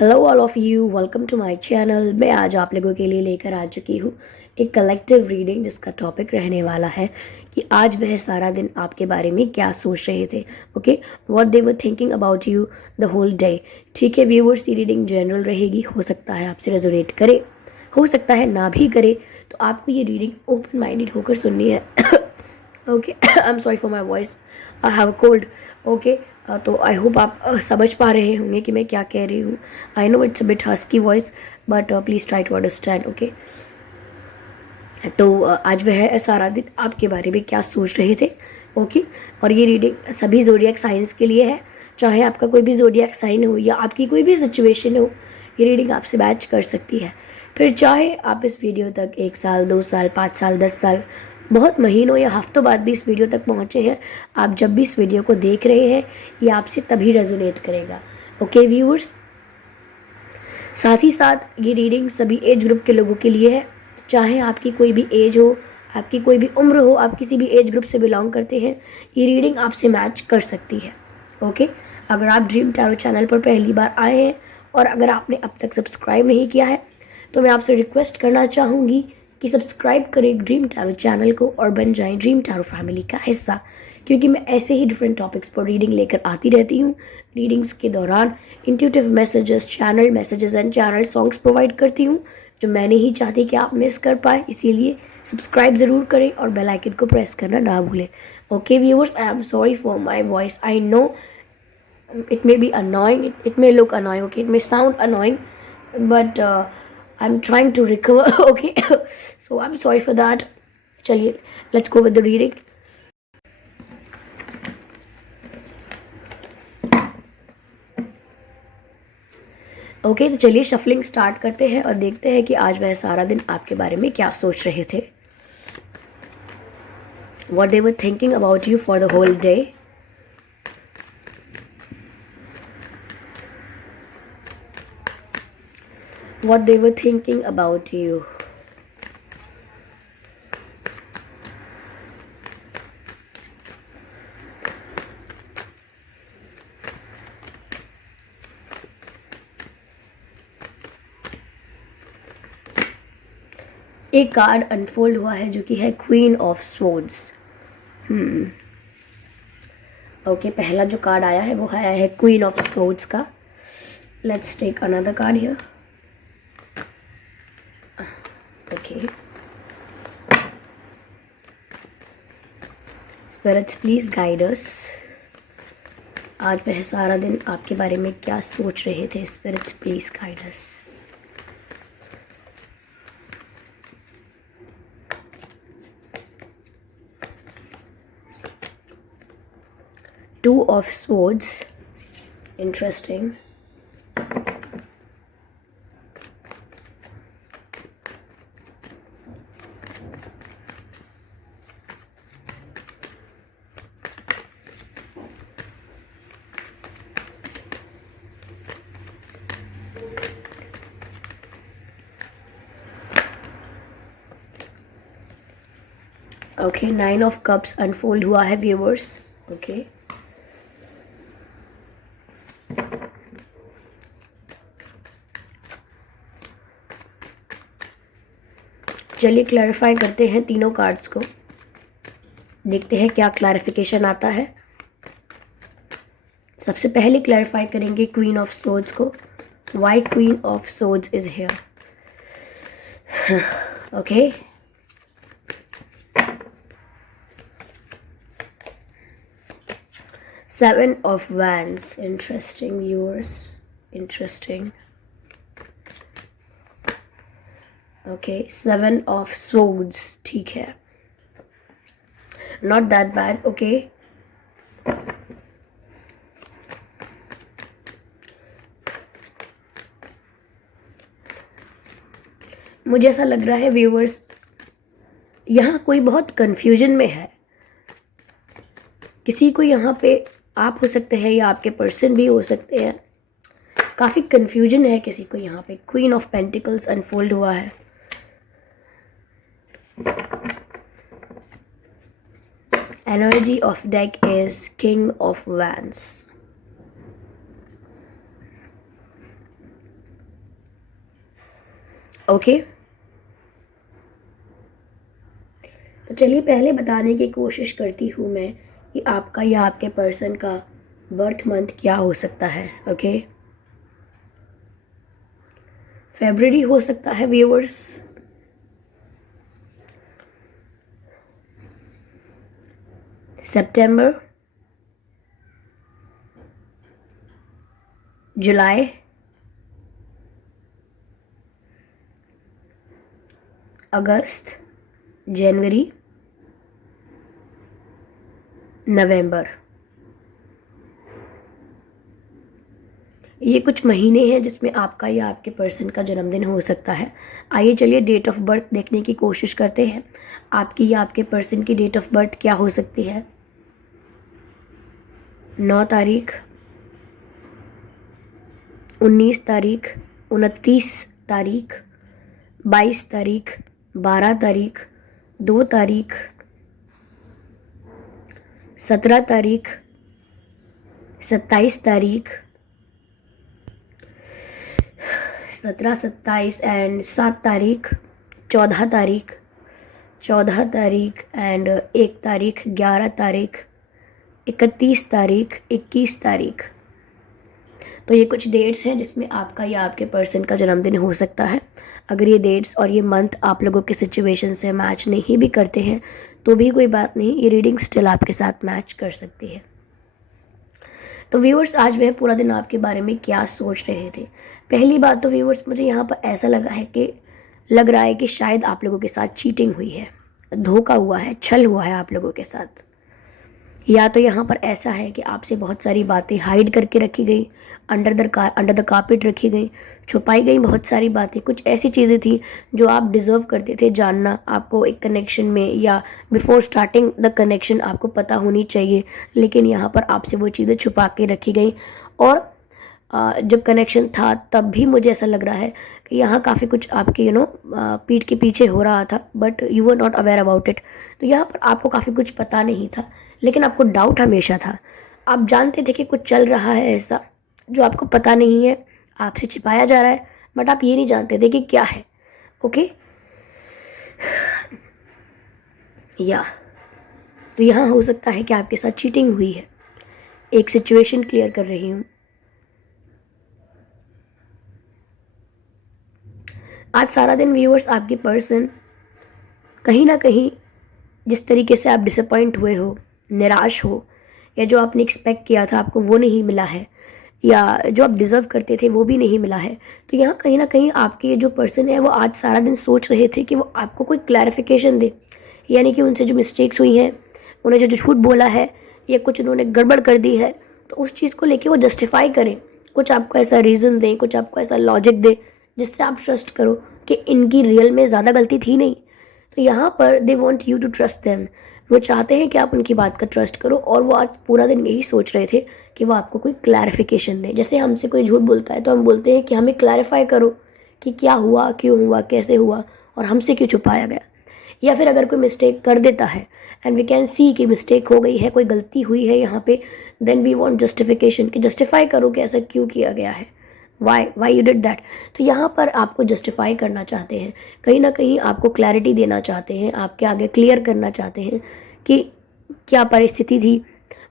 Hello all of you, welcome to my channel. मैं आज आप लोगों के लिए लेकर आ चुकी हूँ एक कलेक्टिव रीडिंग जिसका टॉपिक रहने वाला है कि आज वह सारा दिन आपके बारे में क्या सोच रहे थे। Okay, what they were thinking about you the whole day. ठीक है व्यूअर्स, ये रीडिंग जनरल रहेगी। हो सकता है आपसे रेजोनेट करे, हो सकता है ना भी करे। तो आपको ये रीडिंग ओपन माइंडेड होकर सुननी है। Okay, I am sorry for my voice, I have cold. Okay, तो आई होप आप समझ पा रहे होंगे कि मैं क्या कह रही हूँ। I know it's a bit husky voice, but please try to understand. Okay, तो आज वह सारा दिन आपके बारे में क्या सोच रहे थे। ओके, और ये रीडिंग सभी जोडियक साइंस के लिए है। चाहे आपका कोई भी जोडियक साइन हो या आपकी कोई भी सिचुएशन हो, ये रीडिंग आपसे मैच कर सकती है। फिर चाहे आप इस वीडियो तक 1 साल, 2 साल, 5 साल, 10 साल, बहुत महीनों या हफ्तों बाद भी इस वीडियो तक पहुँचे हैं, आप जब भी इस वीडियो को देख रहे हैं ये आपसे तभी रेजोनेट करेगा। ओके व्यूअर्स, साथ ही साथ ये रीडिंग सभी एज ग्रुप के लोगों के लिए है। चाहे आपकी कोई भी एज हो, आपकी कोई भी उम्र हो, आप किसी भी एज ग्रुप से बिलोंग करते हैं, ये रीडिंग आपसे मैच कर सकती है। ओके, अगर आप ड्रीम टैरो चैनल पर पहली बार आए हैं और अगर आपने अब तक सब्सक्राइब नहीं किया है तो मैं आपसे रिक्वेस्ट करना चाहूँगी कि सब्सक्राइब करें ड्रीम टैरो चैनल को और बन जाएं ड्रीम टैरो फैमिली का हिस्सा, क्योंकि मैं ऐसे ही डिफरेंट टॉपिक्स पर रीडिंग लेकर आती रहती हूँ। रीडिंग्स के दौरान intuitive messages, channel messages and channel songs provide करती हूँ जो मैं नहीं चाहती कि आप मिस कर पाएँ। इसीलिए सब्सक्राइब ज़रूर करें और बेल आइकन को प्रेस करना ना भूलें। Okay viewers, I am sorry for my voice. I know it may be annoying, it may look annoying, okay, it may sound annoying, but I'm trying to recover. Okay, so I'm sorry for that. चलिए, let's go with the reading. Okay, तो चलिए shuffling start करते हैं और देखते हैं कि आज वह सारा दिन आपके बारे में क्या सोच रहे थे। What they were thinking about you for the whole day. What they were thinking about you. एक कार्ड अनफोल्ड हुआ है जो कि है क्वीन ऑफ स्वॉर्ड्स। ओके, पहला जो कार्ड आया है वो आया है क्वीन ऑफ स्वॉर्ड्स का। Let's take another card here. Okay, spirits please guide us. आज वह सारा दिन आपके बारे में क्या सोच रहे थे। Spirits please guide us. Two of swords, interesting. Okay, 9 of cups unfold हुआ है व्यूअर्स। ओके, चलिए क्लैरिफाई करते हैं तीनों कार्ड्स को, देखते हैं क्या क्लैरिफिकेशन आता है। सबसे पहले क्लैरिफाई करेंगे क्वीन ऑफ सोर्ड्स को। Why queen of swords is here. Okay, seven of wands, interesting viewers, interesting. Okay, seven of swords, ठीक है, नॉट दैट बैड। ओके, मुझे ऐसा लग रहा है व्यूअर्स यहाँ कोई बहुत कंफ्यूजन में है। किसी को यहाँ पे आप हो सकते हैं या आपके पर्सन भी हो सकते हैं। काफ़ी कंफ्यूजन है किसी को यहाँ पे। क्वीन ऑफ पेंटिकल्स अनफोल्ड हुआ है। Energy of deck is king of wands. Okay, तो चलिए पहले बताने की कोशिश करती हूँ मैं कि आपका या आपके पर्सन का बर्थ मंथ क्या हो सकता है। ओके, फरवरी हो सकता है व्यूअर्स, सितंबर, जुलाई, अगस्त, जनवरी, नवंबर। ये कुछ महीने हैं जिसमें आपका या आपके पर्सन का जन्मदिन हो सकता है। आइए चलिए डेट ऑफ बर्थ देखने की कोशिश करते हैं। आपकी या आपके पर्सन की डेट ऑफ बर्थ क्या हो सकती है। 9 तारीख, 19 तारीख, 29 तारीख, 22 तारीख, 12 तारीख, 2 तारीख, 17 तारीख, 27 तारीख, 17, 27 एंड 7 तारीख, 14 तारीख, 14 तारीख एंड 1 तारीख, 11 तारीख, 31 तारीख, 21 तारीख। तो ये कुछ डेट्स हैं जिसमें आपका या आपके पर्सन का जन्मदिन हो सकता है। अगर ये डेट्स और ये मंथ आप लोगों के सिचुएशन से मैच नहीं भी करते हैं तो भी कोई बात नहीं, ये रीडिंग स्टिल आपके साथ मैच कर सकती है। तो व्यूअर्स, आज वह पूरा दिन आपके बारे में क्या सोच रहे थे। पहली बात तो व्यूअर्स, मुझे यहाँ पर ऐसा लग रहा है कि शायद आप लोगों के साथ चीटिंग हुई है, धोखा हुआ है, छल हुआ है आप लोगों के साथ। या तो यहाँ पर ऐसा है कि आपसे बहुत सारी बातें हाइड करके रखी गई, अंडर द कार्पेट रखी गई, छुपाई गई बहुत सारी बातें। कुछ ऐसी चीज़ें थी जो आप डिज़र्व करते थे जानना, आपको एक कनेक्शन में या बिफोर स्टार्टिंग द कनेक्शन आपको पता होनी चाहिए, लेकिन यहाँ पर आपसे वो चीज़ें छुपा के रखी गई। और जब कनेक्शन था तब भी मुझे ऐसा लग रहा है कि यहाँ काफ़ी कुछ आपके पीठ के पीछे हो रहा था, but you were not aware about it. तो यहाँ पर आपको काफ़ी कुछ पता नहीं था, लेकिन आपको डाउट हमेशा था। आप जानते थे कि कुछ चल रहा है ऐसा जो आपको पता नहीं है, आपसे छिपाया जा रहा है, बट आप ये नहीं जानते थे कि क्या है। ओके, या तो यहाँ हो सकता है कि आपके साथ चीटिंग हुई है। एक सिचुएशन क्लियर कर रही हूँ। आज सारा दिन व्यूअर्स आपके पर्सन कहीं ना कहीं जिस तरीके से आप डिसअपॉइंट हुए हो, निराश हो, या जो आपने एक्सपेक्ट किया था आपको वो नहीं मिला है, या जो आप डिज़र्व करते थे वो भी नहीं मिला है, तो यहाँ कहीं ना कहीं आपके जो पर्सन है वो आज सारा दिन सोच रहे थे कि वो आपको कोई क्लैरिफिकेशन दे। यानी कि उनसे जो मिस्टेक्स हुई हैं, उन्हें जो झूठ बोला है या कुछ उन्होंने गड़बड़ कर दी है, तो उस चीज़ को लेके वो जस्टिफाई करें, कुछ आपको ऐसा रीज़न दें, कुछ आपको ऐसा लॉजिक दें जिससे आप ट्रस्ट करो कि इनकी रियल में ज़्यादा गलती थी नहीं। तो यहाँ पर they want you to trust them. वो चाहते हैं कि आप उनकी बात का ट्रस्ट करो, और वो आज पूरा दिन यही सोच रहे थे कि वो आपको कोई क्लैरिफिकेशन दें। जैसे हमसे कोई झूठ बोलता है तो हम बोलते हैं कि हमें क्लैरिफाई करो कि क्या हुआ, क्यों हुआ, कैसे हुआ, और हमसे क्यों छुपाया गया। या फिर अगर कोई मिस्टेक कर देता है एंड वी कैन सी कि मिस्टेक हो गई है, कोई गलती हुई है यहाँ पे, देन वी वांट जस्टिफिकेशन कि जस्टिफाई करो कि ऐसा क्यों किया गया है, वाई यू डिड दैट। तो यहाँ पर आपको जस्टिफाई करना चाहते हैं, कहीं ना कहीं आपको क्लैरिटी देना चाहते हैं, आपके आगे क्लियर करना चाहते हैं कि क्या परिस्थिति थी,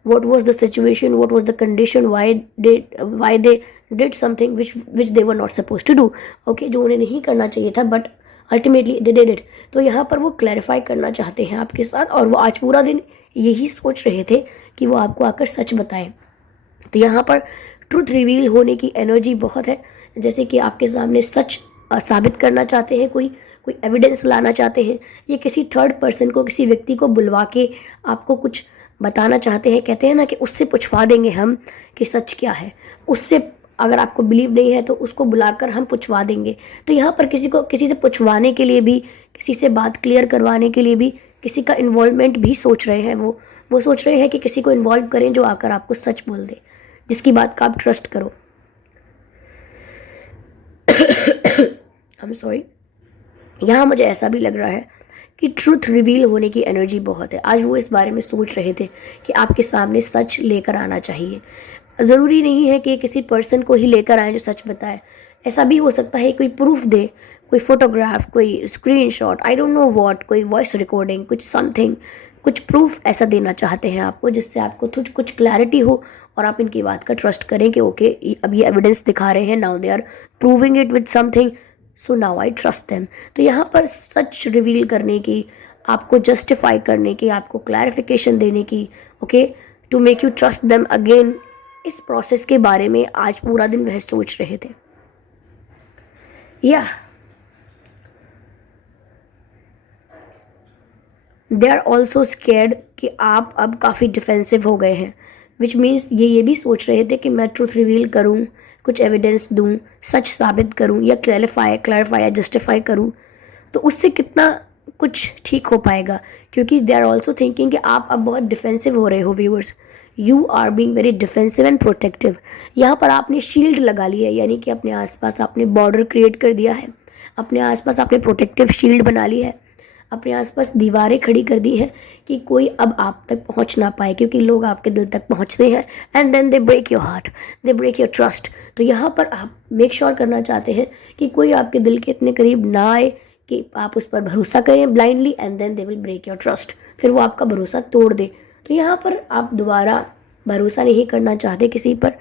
what was the situation, what was the condition, why they did something which they were not supposed to do। okay, जो उन्हें नहीं करना चाहिए था but ultimately they did it. तो यहाँ पर वो क्लैरिफाई करना चाहते हैं आपके साथ, और वो आज पूरा दिन यही सोच रहे थे कि वो आपको आकर सच बताएं। तो यहाँ पर ट्रूथ रिवील होने की एनर्जी बहुत है, जैसे कि आपके सामने सच साबित करना चाहते हैं, कोई एविडेंस लाना चाहते हैं, या किसी थर्ड पर्सन को, किसी व्यक्ति को बुलवा के आपको कुछ बताना चाहते हैं। कहते हैं ना कि उससे पूछवा देंगे हम कि सच क्या है, उससे अगर आपको बिलीव नहीं है तो उसको बुलाकर हम पूछवा देंगे। तो यहाँ पर किसी से पूछवाने के लिए भी, किसी से बात क्लियर करवाने के लिए भी, किसी का इन्वॉल्वमेंट भी सोच रहे हैं। वो सोच रहे हैं कि किसी को इन्वॉल्व करें जो आकर आपको सच बोल दे, जिसकी बात का आप ट्रस्ट करो। आई एम सॉरी, यहाँ मुझे ऐसा भी लग रहा है कि ट्रूथ रिवील होने की एनर्जी बहुत है। आज वो इस बारे में सोच रहे थे कि आपके सामने सच लेकर आना चाहिए। ज़रूरी नहीं है कि किसी पर्सन को ही लेकर आए जो सच बताए, ऐसा भी हो सकता है कोई प्रूफ दे, कोई फोटोग्राफ, कोई screenshot, I don't know what, कोई वॉइस रिकॉर्डिंग, कुछ समथिंग, कुछ प्रूफ ऐसा देना चाहते हैं आपको जिससे आपको कुछ क्लैरिटी हो और आप इनकी बात का ट्रस्ट करें कि ओके अब ये एविडेंस दिखा रहे हैं, now they are proving it with something, so now I trust them. तो यहाँ पर सच रिवील करने की, आपको जस्टिफाई करने की, आपको क्लैरिफिकेशन देने की, okay, to make you trust them again, इस प्रोसेस के बारे में आज पूरा दिन वह सोच रहे थे। या दे आर ऑल्सो स्केर्ड कि आप अब काफ़ी डिफेंसिव हो गए हैं, विच मीन्स ये भी सोच रहे थे कि मैं ट्रूथ रिवील करूं, कुछ एविडेंस दूं, सच साबित करूं या क्लैरिफाई या जस्टिफाई करूं, तो उससे कितना कुछ ठीक हो पाएगा, क्योंकि दे आर ऑल्सो थिंकिंग कि आप अब बहुत डिफेंसिव हो रहे हो। Viewers, you are being very defensive and protective. यहाँ पर आपने शील्ड लगा ली है, यानी कि अपने आसपास आपने बॉर्डर क्रिएट कर दिया है, अपने आसपास आपने प्रोटेक्टिव शील्ड बना ली है, अपने आसपास दीवारें खड़ी कर दी है कि कोई अब आप तक पहुंच ना पाए, क्योंकि लोग आपके दिल तक पहुंचते हैं and then they break your heart, they break your trust. तो यहाँ पर आप मेक श्योर करना चाहते हैं कि कोई आपके दिल के इतने करीब ना आए कि आप उस पर भरोसा करें blindly and then they will break your trust, फिर वो आपका भरोसा तोड़ दे। तो यहाँ पर आप दोबारा भरोसा नहीं करना चाहते किसी पर।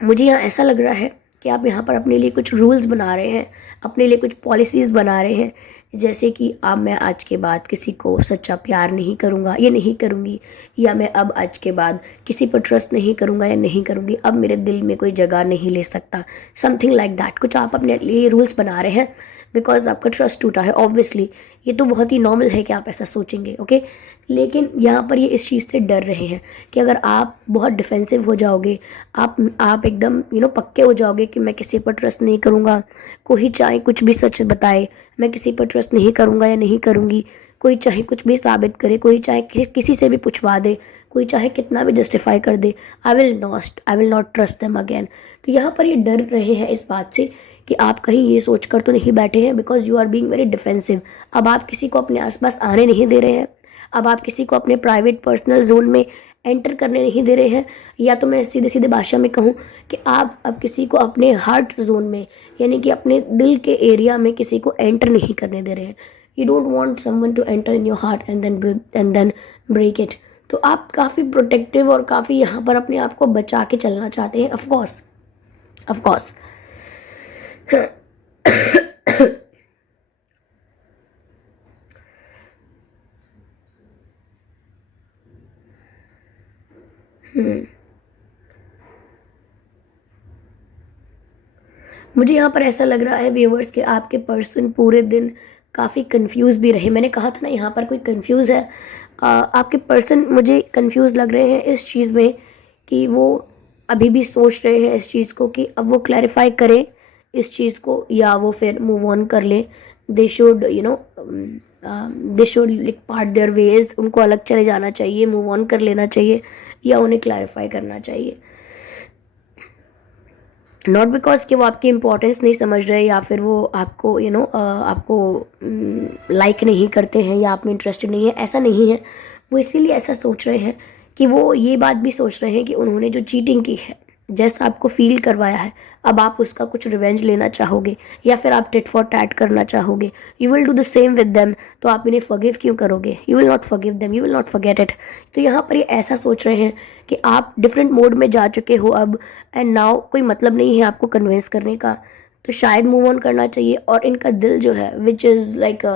मुझे यहाँ ऐसा लग रहा है कि आप यहाँ पर अपने लिए कुछ रूल्स बना रहे हैं, अपने लिए कुछ पॉलिसीज़ बना रहे हैं, जैसे कि अब मैं आज के बाद किसी को सच्चा प्यार नहीं करूँगा या नहीं करूँगी, या मैं अब आज के बाद किसी पर ट्रस्ट नहीं करूँगा या नहीं करूँगी, अब मेरे दिल में कोई जगह नहीं ले सकता, समथिंग लाइक दैट। कुछ आप अपने लिए रूल्स बना रहे हैं बिकॉज आपका ट्रस्ट टूटा है। ऑब्वियसली ये तो बहुत ही नॉर्मल है कि आप ऐसा सोचेंगे, ओके। लेकिन यहाँ पर ये इस चीज़ से डर रहे हैं कि अगर आप बहुत डिफेंसिव हो जाओगे, आप एकदम पक्के हो जाओगे कि मैं किसी पर ट्रस्ट नहीं करूँगा, कोई चाहे कुछ भी सच बताए, मैं किसी पर ट्रस्ट नहीं करूँगा या नहीं करूँगी, कोई चाहे कुछ भी साबित करे, कोई चाहे किसी से भी पूछवा दे, कोई चाहे कितना भी जस्टिफाई कर दे, I will not trust them again. तो यहाँ पर ये डर रहे हैं इस बात से कि आप कहीं ये सोच कर तो नहीं बैठे हैं, because you are being very defensive. अब आप किसी को अपने आसपास आने नहीं दे रहे हैं, अब आप किसी को अपने प्राइवेट पर्सनल जोन में एंटर करने नहीं दे रहे हैं, या तो मैं सीधे सीधे भाषा में कहूँ कि आप अब किसी को अपने हार्ट जोन में, यानी कि अपने दिल के एरिया में किसी को एंटर नहीं करने दे रहे हैं। You don't want someone to enter in your heart and then break it. तो आप काफ़ी प्रोटेक्टिव और काफ़ी यहाँ पर अपने आप को बचा के चलना चाहते हैं। ऑफकोर्स मुझे यहाँ पर ऐसा लग रहा है व्यूअर्स कि आपके पर्सन पूरे दिन काफ़ी कंफ्यूज भी रहे। मैंने कहा था ना यहाँ पर कोई कंफ्यूज है। आपके पर्सन मुझे कंफ्यूज लग रहे हैं इस चीज़ में कि वो अभी भी सोच रहे हैं इस चीज़ को कि अब वो क्लैरिफाई करें इस चीज़ को या वो फिर मूव ऑन कर लें। They should like part their ways, उनको अलग चले जाना चाहिए, मूव ऑन कर लेना चाहिए, या उन्हें क्लैरिफाई करना चाहिए। नॉट बिकॉज कि वो आपकी इम्पोर्टेंस नहीं समझ रहे या फिर वो आपको आपको लाइक नहीं करते हैं या आप में इंटरेस्टेड नहीं है, ऐसा नहीं है। वो इसीलिए ऐसा सोच रहे हैं कि वो ये बात भी सोच रहे हैं कि उन्होंने जो चीटिंग की है, जैसा आपको फील करवाया है, अब आप उसका कुछ रिवेंज लेना चाहोगे या फिर आप टिट फॉर टैट करना चाहोगे। You will do the same with them. तो आप इन्हें फॉरगिव क्यों करोगे? You will not forgive them, you will not forget it. तो यहाँ पर ये ऐसा सोच रहे हैं कि आप डिफरेंट मोड में जा चुके हो अब, एंड नाउ कोई मतलब नहीं है आपको कन्विंस करने का, तो शायद मूव ऑन करना चाहिए। और इनका दिल जो है which is like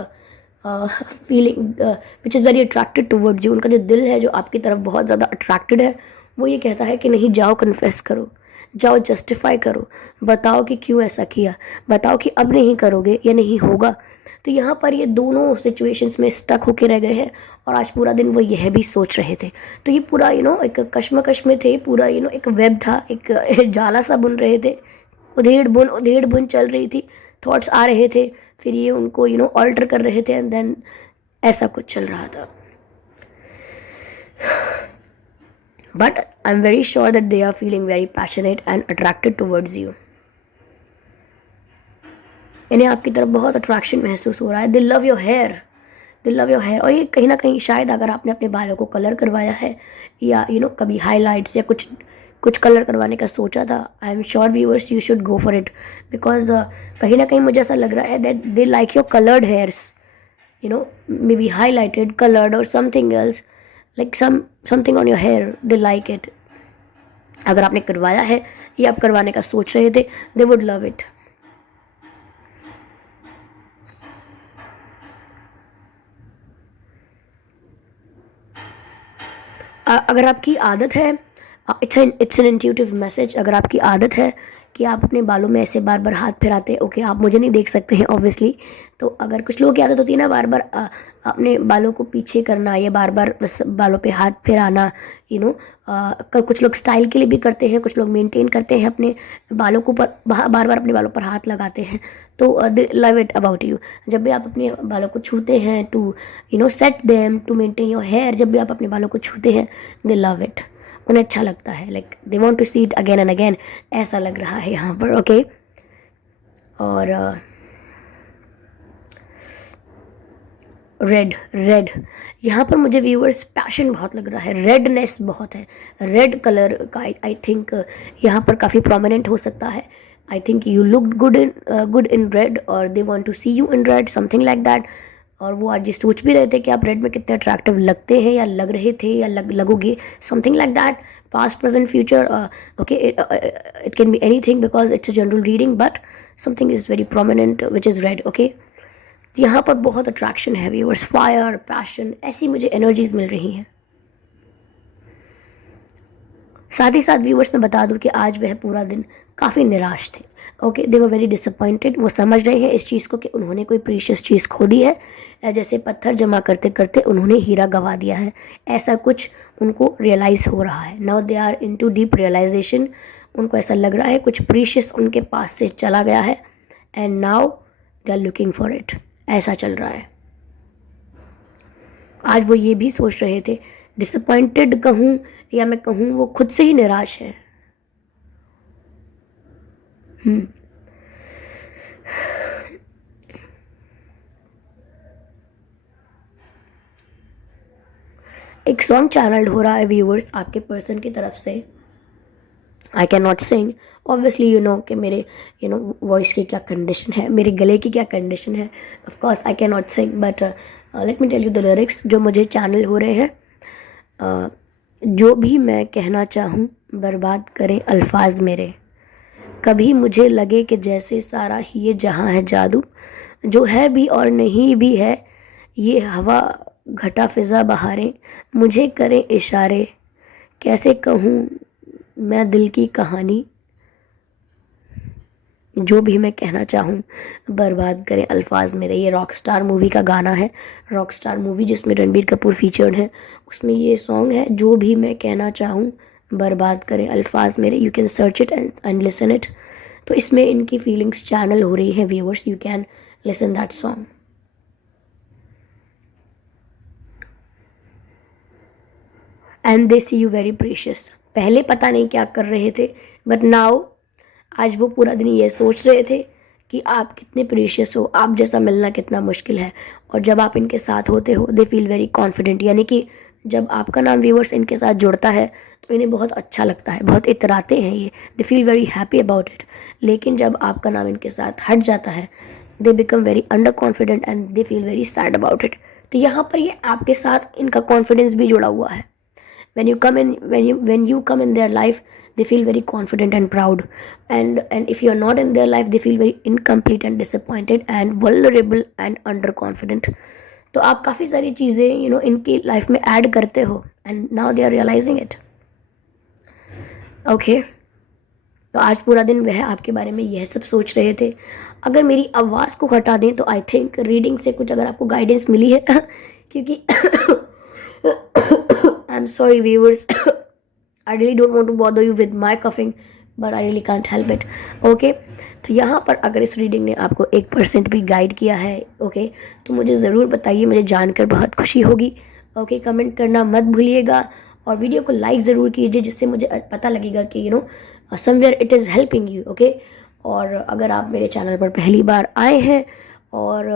feeling which is very attracted towards you, उनका जो दिल है जो आपकी तरफ बहुत ज़्यादा अट्रैक्टेड है, वो ये कहता है कि नहीं, जाओ कन्फेस करो, जाओ जस्टिफाई करो, बताओ कि क्यों ऐसा किया, बताओ कि अब नहीं करोगे या नहीं होगा। तो यहाँ पर ये दोनों सिचुएशंस में स्टक होके रह गए हैं और आज पूरा दिन वो यह भी सोच रहे थे। तो ये पूरा एक कश्मकश में थे, पूरा एक वेब था, एक जाला सा बुन रहे थे, उधेड़ बुन चल रही थी, थॉट्स आ रहे थे, फिर ये उनको ऑल्टर कर रहे थे, एंड देन ऐसा कुछ चल रहा था। But I'm very sure that they are feeling very passionate and attracted towards you. इन्हें आपकी तरफ बहुत अट्रैक्शन महसूस हो रहा है। They love your hair, they love your hair. और ये कहीं ना कहीं शायद अगर आपने अपने बालों को कलर करवाया है या कभी हाईलाइट्स या कुछ कुछ कलर करवाने का सोचा था, I am sure viewers you should go for it, because कहीं ना कहीं मुझे ऐसा लग रहा है that they like your coloured hairs, maybe highlighted, coloured और something else, like something on your hair, they like it. अगर आपने करवाया है या आप करवाने का सोच रहे थे, दे वुड लव इट। अगर आपकी आदत है, इट्स एन इंट्यूटिव मैसेज, अगर आपकी आदत है कि आप अपने बालों में ऐसे बार बार हाथ फिराते हैं, ओके आप मुझे नहीं देख सकते हैं ऑब्वियसली, तो अगर कुछ लोगों की आदत होती है ना बार बार अपने बालों को पीछे करना या बार बार बालों पे हाथ फिराना, कुछ लोग स्टाइल के लिए भी करते हैं, कुछ लोग मेंटेन करते हैं अपने बालों को, बार बार अपने बालों पर हाथ लगाते हैं, तो they love it about you. जब भी आप अपने बालों को छूते हैं to set them, to maintain your hair, जब भी आप अपने बालों को छूते हैं, दे लव इट, उन्हें अच्छा लगता है, like they want to see it again and again, ऐसा लग रहा है यहाँ पर। ओके और रेड रेड, यहाँ पर मुझे व्यूअर्स पैशन बहुत लग रहा है, रेडनेस बहुत है, रेड कलर का आई थिंक यहाँ पर काफ़ी प्रोमिनेंट हो सकता है। I think you look good in red और they want to see you in red, something like that. और वो आज ये सोच भी रहे थे कि आप रेड में कितने अट्रैक्टिव लगते हैं या लग रहे थे या लगोगे, something like that. Past present future, okay it can be anything because it's a general reading, but something is very prominent which is red. Okay यहाँ पर बहुत अट्रैक्शन है व्यूअर्स, फायर, पैशन, ऐसी मुझे एनर्जीज मिल रही हैं। साथ ही साथ व्यूअर्स मैं बता दूं कि आज वह पूरा दिन काफ़ी निराश थे। Okay they were very disappointed, वो समझ रहे हैं इस चीज़ को कि उन्होंने कोई प्रीशियस चीज़ खो दी है, जैसे पत्थर जमा करते करते उन्होंने हीरा गंवा दिया है, ऐसा कुछ उनको रियलाइज़ हो रहा है। Now they are into deep realization, उनको ऐसा लग रहा है कुछ प्रीशियस उनके पास से चला गया है and now they are looking for it, ऐसा चल रहा है। आज वो ये भी सोच रहे थे, डिसअपॉइंटेड कहूँ या मैं कहूँ वो खुद से ही निराश है। एक सॉन्ग चैनल्ड हो रहा है व्यूअर्स आपके पर्सन की तरफ से। I can not sing obviously, कि मेरे वॉइस की क्या कंडीशन है, मेरे गले की क्या कंडीशन है, of course I can not sing, but let me tell you the lyrics जो मुझे चैनल हो रहे हैं। जो भी मैं कहना चाहूँ बर्बाद करें अल्फाज मेरे, कभी मुझे लगे कि जैसे सारा ही ये जहाँ है जादू, जो है भी और नहीं भी है, ये हवा घटा फिज़ा बहारें, मुझे करें इशारे, कैसे कहूँ मैं दिल की कहानी, जो भी मैं कहना चाहूँ बर्बाद करें अल्फाज मेरे। ये रॉकस्टार मूवी का गाना है, रॉकस्टार मूवी जिसमें रणबीर कपूर फीचर्ड है, उसमें ये सॉन्ग है, जो भी मैं कहना चाहूँ बर्बाद करें अल्फाज मेरे। You can search it and listen it. तो इसमें इनकी फीलिंग्स चैनल हो रही हैं viewers, you can listen that song. And they see you very precious. पहले पता नहीं क्या कर रहे थे, बट नाउ आज वो पूरा दिन ये सोच रहे थे कि आप कितने प्रीशियस हो, आप जैसा मिलना कितना मुश्किल है। और जब आप इनके साथ होते हो दे फील वेरी कॉन्फिडेंट, यानी कि जब आपका नाम व्यूअर्स इनके साथ जुड़ता है तो इन्हें बहुत अच्छा लगता है, बहुत इतराते हैं ये, they feel very happy about it. लेकिन जब आपका नाम इनके साथ हट जाता है they become very under confident and they feel very sad about it. तो यहाँ पर ये आपके साथ इनका कॉन्फिडेंस भी जुड़ा हुआ है। when you come in their life they feel very confident and proud, and if you are not in their life they feel very incomplete and disappointed and vulnerable and underconfident। तो आप काफ़ी सारी चीज़ें इनकी लाइफ में add करते हो and now they are realizing it. Okay तो आज पूरा दिन वह आपके बारे में यह सब सोच रहे थे। अगर मेरी आवाज़ को हटा दें तो आई थिंक रीडिंग से कुछ अगर आपको गाइडेंस मिली है क्योंकि I'm sorry viewers, I really don't want to bother you with my coughing, but I really can't help it. Okay, तो यहाँ पर अगर इस रीडिंग ने आपको 1% भी गाइड किया है तो मुझे ज़रूर बताइए, मुझे जानकर बहुत खुशी होगी। कमेंट करना मत भूलिएगा और वीडियो को लाइक ज़रूर कीजिए, जिससे मुझे पता लगेगा कि somewhere it is helping you. और अगर आप मेरे चैनल पर पहली बार आए हैं और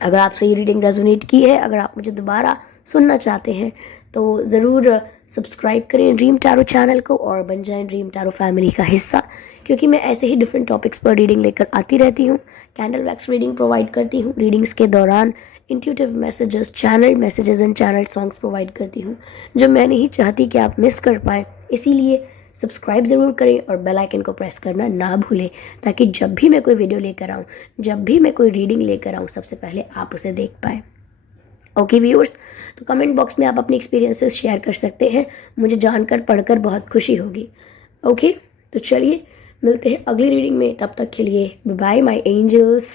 अगर आपसे ये रीडिंग रेजोनेट की है, अगर आप मुझे दोबारा सुनना चाहते हैं तो ज़रूर सब्सक्राइब करें ड्रीम टैरो चैनल को और बन जाएं ड्रीम टैरो फैमिली का हिस्सा, क्योंकि मैं ऐसे ही डिफरेंट टॉपिक्स पर रीडिंग लेकर आती रहती हूँ। कैंडल वैक्स रीडिंग प्रोवाइड करती हूँ, रीडिंग्स के दौरान intuitive messages, channel messages and channel songs provide करती हूँ जो मैं नहीं चाहती कि आप मिस कर पाएँ। इसीलिए सब्सक्राइब ज़रूर करें और बेल आइकन को प्रेस करना ना भूलें, ताकि जब भी मैं कोई वीडियो लेकर आऊँ, जब भी मैं कोई रीडिंग लेकर आऊँ, सबसे पहले आप उसे देख पाएँ। ओके व्यूअर्स, तो कमेंट बॉक्स में आप अपने एक्सपीरियंसेस शेयर कर सकते हैं, मुझे जानकर पढ़कर बहुत खुशी होगी। ओके, तो चलिए मिलते हैं अगली रीडिंग में, तब तक के लिए बाय माय एंजल्स।